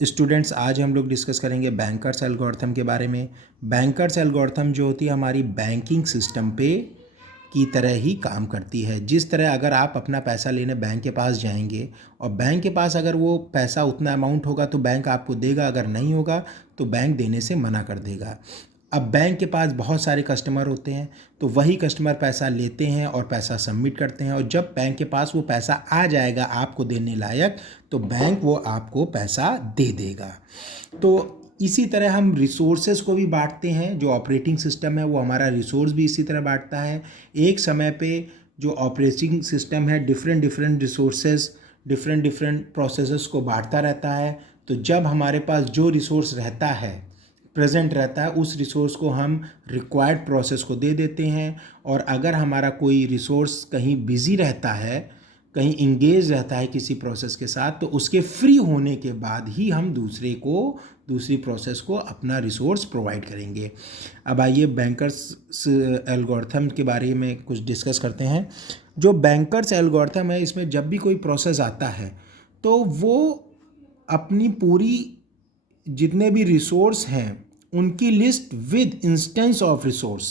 Students, आज हम लोग डिस्कस करेंगे बैंकर्स एल्गोरिथम के बारे में। बैंकर्स एल्गोरिथम जो होती है हमारी बैंकिंग सिस्टम पे की तरह ही काम करती है। जिस तरह अगर आप अपना पैसा लेने बैंक के पास जाएंगे और बैंक के पास अगर वो पैसा उतना अमाउंट होगा तो बैंक आपको देगा, अगर नहीं होगा तो बैंक देने से मना कर देगा। अब बैंक के पास बहुत सारे कस्टमर होते हैं, तो वही कस्टमर पैसा लेते हैं और पैसा सबमिट करते हैं, और जब बैंक के पास वो पैसा आ जाएगा आपको देने लायक, तो बैंक वो आपको पैसा दे देगा। तो इसी तरह हम रिसोर्सेज को भी बांटते हैं। जो ऑपरेटिंग सिस्टम है वो हमारा रिसोर्स भी इसी तरह बांटता है। एक समय पे जो ऑपरेटिंग सिस्टम है different different resources, different different processes को बांटता रहता है। तो जब हमारे पास जो रिसोर्स रहता है, प्रेजेंट रहता है, उस रिसोर्स को हम रिक्वायर्ड प्रोसेस को दे देते हैं। और अगर हमारा कोई रिसोर्स कहीं बिजी रहता है, कहीं इंगेज रहता है किसी प्रोसेस के साथ, तो उसके फ्री होने के बाद ही हम दूसरी प्रोसेस को अपना रिसोर्स प्रोवाइड करेंगे। अब आइए बैंकर्स एल्गोरिथम के बारे में कुछ डिस्कस करते हैं। जो बैंकर्स एल्गोरिथम है, इसमें जब भी कोई प्रोसेस आता है तो वो अपनी पूरी जितने भी रिसोर्स हैं उनकी list with instance of resource,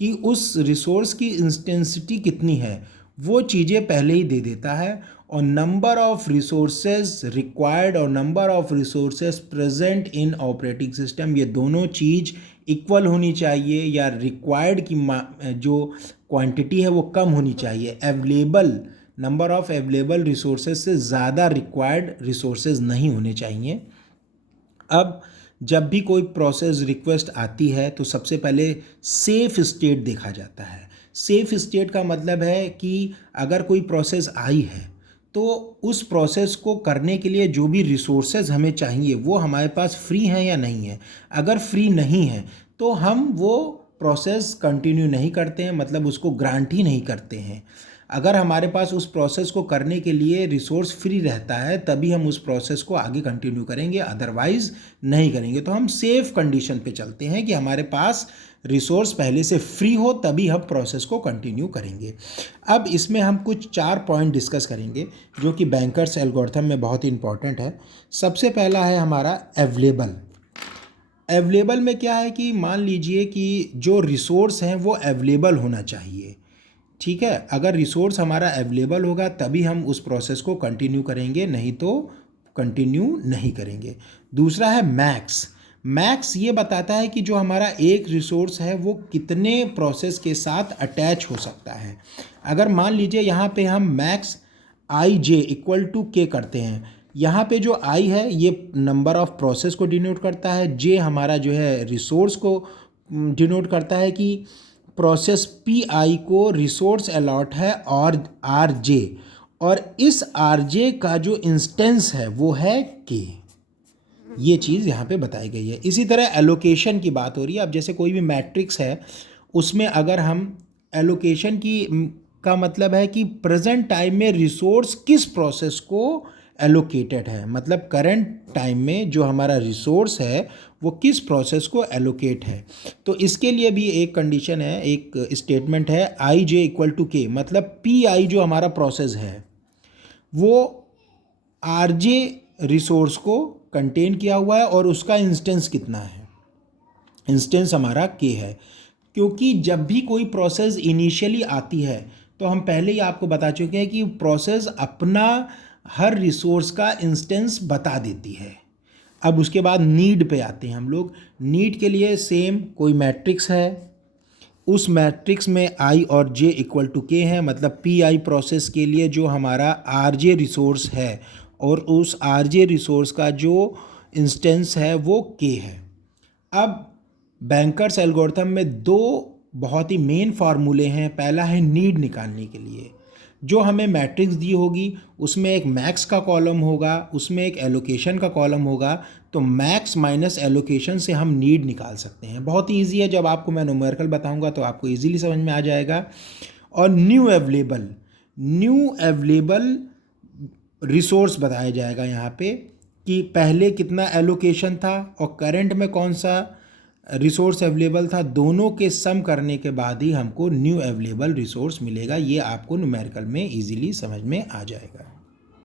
कि उस रिसोर्स की इंस्टेंसिटी कितनी है, वो चीज़ें पहले ही दे देता है। और नंबर ऑफ रिसोर्सेज रिक्वायर्ड और number of resources present in operating system, ये दोनों चीज़ इक्वल होनी चाहिए, या रिक्वायर्ड की जो क्वांटिटी है वो कम होनी चाहिए। Available number of available resources से ज़्यादा रिक्वायर्ड रिसोर्सेज नहीं होने चाहिए। अब जब भी कोई प्रोसेस रिक्वेस्ट आती है तो सबसे पहले सेफ स्टेट देखा जाता है। सेफ स्टेट का मतलब है कि अगर कोई प्रोसेस आई है तो उस प्रोसेस को करने के लिए जो भी रिसोर्सेज हमें चाहिए वो हमारे पास फ्री हैं या नहीं है। अगर फ्री नहीं है तो हम वो प्रोसेस कंटिन्यू नहीं करते हैं, मतलब उसको ग्रांट ही नहीं करते हैं। अगर हमारे पास उस प्रोसेस को करने के लिए रिसोर्स फ्री रहता है तभी हम उस प्रोसेस को आगे कंटिन्यू करेंगे, अदरवाइज नहीं करेंगे। तो हम सेफ कंडीशन पे चलते हैं कि हमारे पास रिसोर्स पहले से फ्री हो, तभी हम प्रोसेस को कंटिन्यू करेंगे। अब इसमें हम कुछ 4 पॉइंट डिस्कस करेंगे जो कि बैंकर्स एल्गोरिथम में बहुत ही इंपॉर्टेंट है। सबसे पहला है हमारा अवेलेबल। अवेलेबल में क्या है कि मान लीजिए कि जो रिसोर्स हैं वो अवेलेबल होना चाहिए, ठीक है। अगर रिसोर्स हमारा अवेलेबल होगा तभी हम उस प्रोसेस को कंटिन्यू करेंगे, नहीं तो कंटिन्यू नहीं करेंगे। दूसरा है मैक्स। मैक्स ये बताता है कि जो हमारा एक रिसोर्स है वो कितने प्रोसेस के साथ अटैच हो सकता है। अगर मान लीजिए यहाँ पे हम max I J equal to K करते हैं, यहाँ पे जो आई है ये नंबर ऑफ प्रोसेस को डिनोट करता है, जे हमारा जो है रिसोर्स को डिनोट करता है कि प्रोसेस पी आई को रिसोर्स अलॉट है और आर जे, और इस आर जे का जो इंस्टेंस है वो है के। ये चीज़ यहाँ पे बताई गई है। इसी तरह एलोकेशन की बात हो रही है। अब जैसे कोई भी मैट्रिक्स है उसमें अगर हम एलोकेशन की का मतलब है कि प्रेजेंट टाइम में रिसोर्स किस प्रोसेस को एलोकेटेड है, मतलब करंट टाइम में जो हमारा रिसोर्स है वो किस प्रोसेस को एलोकेट है। तो इसके लिए भी एक कंडीशन है, एक स्टेटमेंट है आई जे इक्वल टू के, मतलब पी आई जो हमारा प्रोसेस है वो आर जे रिसोर्स को कंटेन किया हुआ है और उसका इंस्टेंस कितना है, इंस्टेंस हमारा के है। क्योंकि जब भी कोई प्रोसेस इनिशियली आती है तो हम पहले ही आपको बता चुके हैं कि प्रोसेस अपना हर रिसोर्स का इंस्टेंस बता देती है। अब उसके बाद नीड पे आते हैं हम लोग। नीड के लिए सेम कोई मैट्रिक्स है, उस मैट्रिक्स में आई और जे इक्वल टू के है, मतलब पी आई प्रोसेस के लिए जो हमारा आर जे रिसोर्स है और उस आर जे रिसोर्स का जो इंस्टेंस है वो के है। अब बैंकर्स एल्गोरिथम में दो बहुत ही मेन फार्मूले हैं। पहला है नीड निकालने के लिए, जो हमें मैट्रिक्स दी होगी उसमें एक मैक्स का कॉलम होगा, उसमें एक एलोकेशन का कॉलम होगा, तो मैक्स माइनस एलोकेशन से हम नीड निकाल सकते हैं। बहुत ही ईजी है, जब आपको मैं न्यूमेरिकल बताऊंगा तो आपको इजीली समझ में आ जाएगा। और न्यू अवेलेबल रिसोर्स बताया जाएगा यहाँ पे कि पहले कितना एलोकेशन था और करंट में कौन सा रिसोर्स अवेलेबल था, दोनों के सम करने के बाद ही हमको न्यू अवेलेबल रिसोर्स मिलेगा। ये आपको न्यूमेरिकल में इजीली समझ में आ जाएगा।